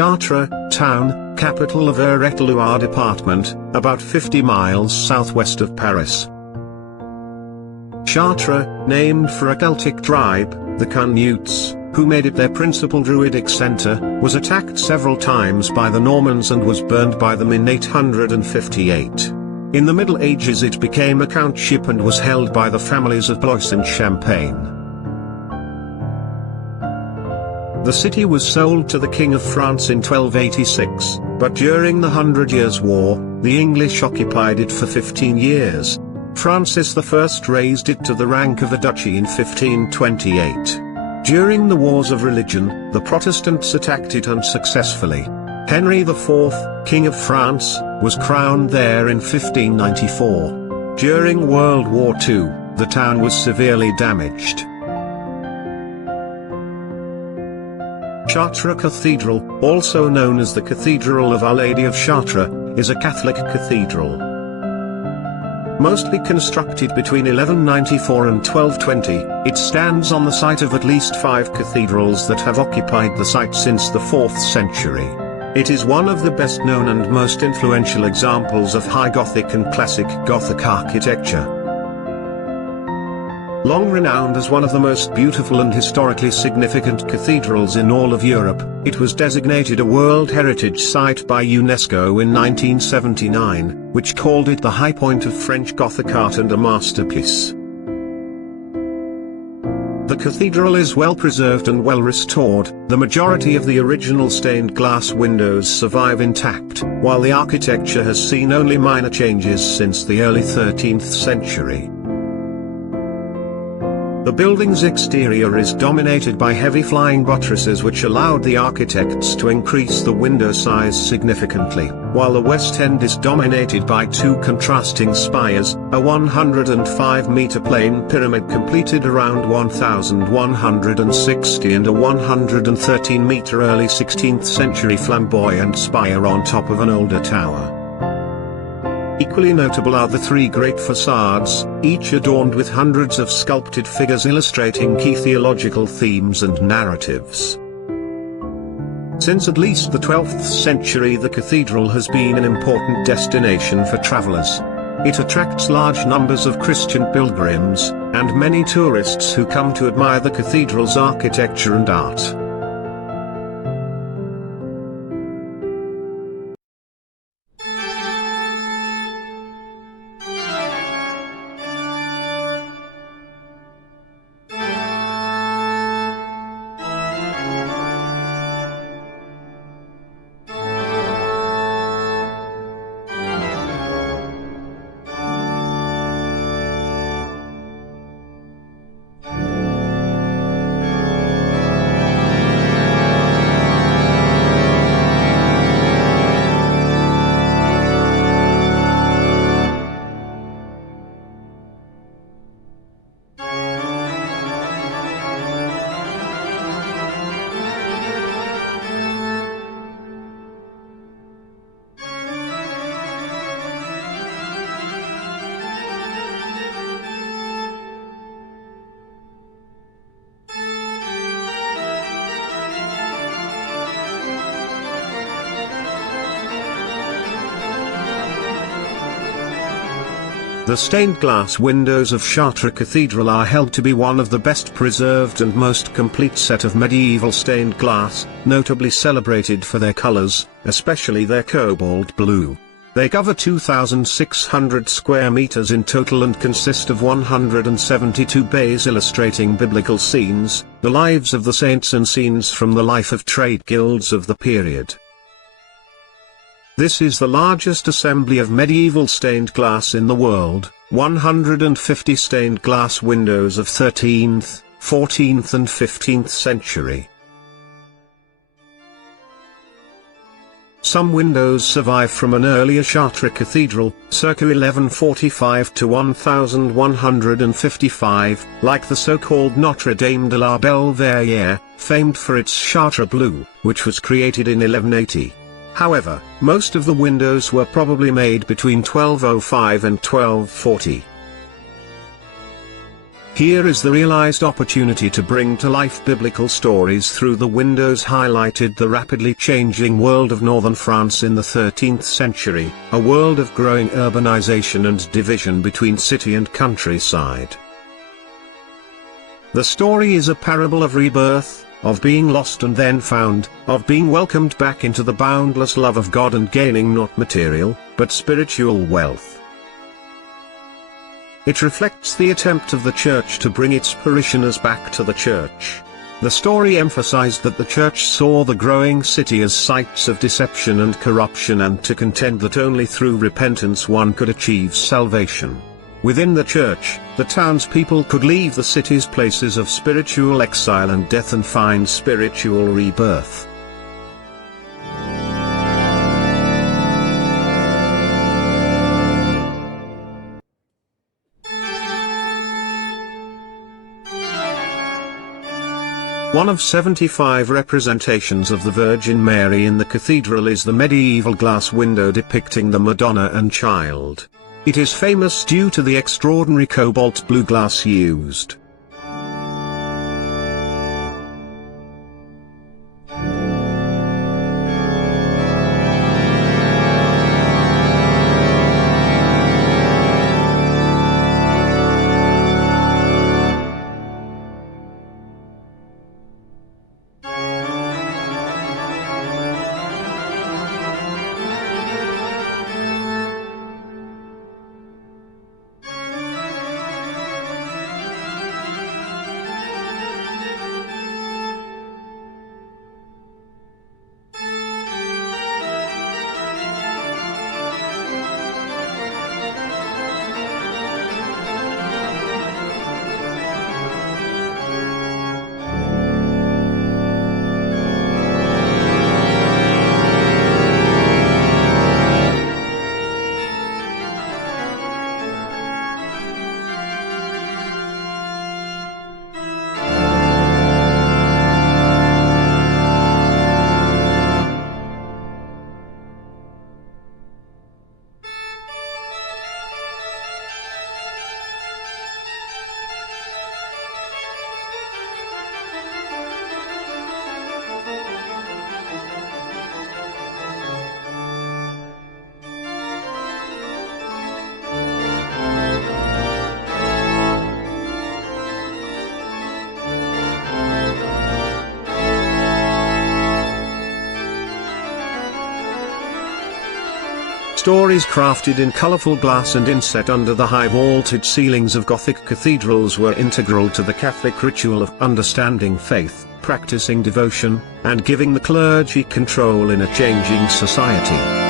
Chartres, town, capital of Eure-et-Loir department, about 50 miles southwest of Paris. Chartres, named for a Celtic tribe, the Cunutes, who made it their principal druidic center, was attacked several times by the Normans and was burned by them in 858. In the Middle Ages it became a countship and was held by the families of Blois and Champagne. The city was sold to the King of France in 1286, but during the Hundred Years' War, the English occupied it for 15 years. Francis I raised it to the rank of a duchy in 1528. During the Wars of Religion, the Protestants attacked it unsuccessfully. Henry IV, King of France, was crowned there in 1594. During World War II, the town was severely damaged. Chartres Cathedral, also known as the Cathedral of Our Lady of Chartres, is a Catholic cathedral. Mostly constructed between 1194 and 1220, it stands on the site of at least 5 cathedrals that have occupied the site since the 4th century. It is one of the best known and most influential examples of High Gothic and Classic Gothic architecture. Long renowned as one of the most beautiful and historically significant cathedrals in all of Europe, it was designated a World Heritage Site by UNESCO in 1979, which called it the high point of French Gothic art and a masterpiece. The cathedral is well preserved and well restored. The majority of the original stained glass windows survive intact, while the architecture has seen only minor changes since the early 13th century. The building's exterior is dominated by heavy flying buttresses which allowed the architects to increase the window size significantly, while the west end is dominated by 2 contrasting spires, a 105-meter plain pyramid completed around 1160 and a 113-meter early 16th century flamboyant spire on top of an older tower. Equally notable are the 3 great facades, each adorned with hundreds of sculpted figures illustrating key theological themes and narratives. Since at least the 12th century, the cathedral has been an important destination for travelers. It attracts large numbers of Christian pilgrims, and many tourists who come to admire the cathedral's architecture and art. The stained glass windows of Chartres Cathedral are held to be one of the best preserved and most complete set of medieval stained glass, notably celebrated for their colors, especially their cobalt blue. They cover 2,600 square meters in total and consist of 172 bays illustrating biblical scenes, the lives of the saints and scenes from the life of trade guilds of the period. This is the largest assembly of medieval stained glass in the world, 150 stained glass windows of 13th, 14th and 15th century. Some windows survive from an earlier Chartres Cathedral, circa 1145 to 1155, like the so-called Notre Dame de la Belvedere, famed for its Chartres blue, which was created in 1180. However, most of the windows were probably made between 1205 and 1240. Here is the realized opportunity to bring to life biblical stories through the windows highlighted the rapidly changing world of northern France in the 13th century, a world of growing urbanization and division between city and countryside. The story is a parable of rebirth, of being lost and then found, of being welcomed back into the boundless love of God and gaining not material, but spiritual wealth. It reflects the attempt of the Church to bring its parishioners back to the Church. The story emphasized that the Church saw the growing city as sites of deception and corruption and to contend that only through repentance one could achieve salvation. Within the Church, the townspeople could leave the city's places of spiritual exile and death and find spiritual rebirth. One of 75 representations of the Virgin Mary in the cathedral is the medieval glass window depicting the Madonna and Child. It is famous due to the extraordinary cobalt blue glass used. Stories crafted in colorful glass and inset under the high vaulted ceilings of Gothic cathedrals were integral to the Catholic ritual of understanding faith, practicing devotion, and giving the clergy control in a changing society.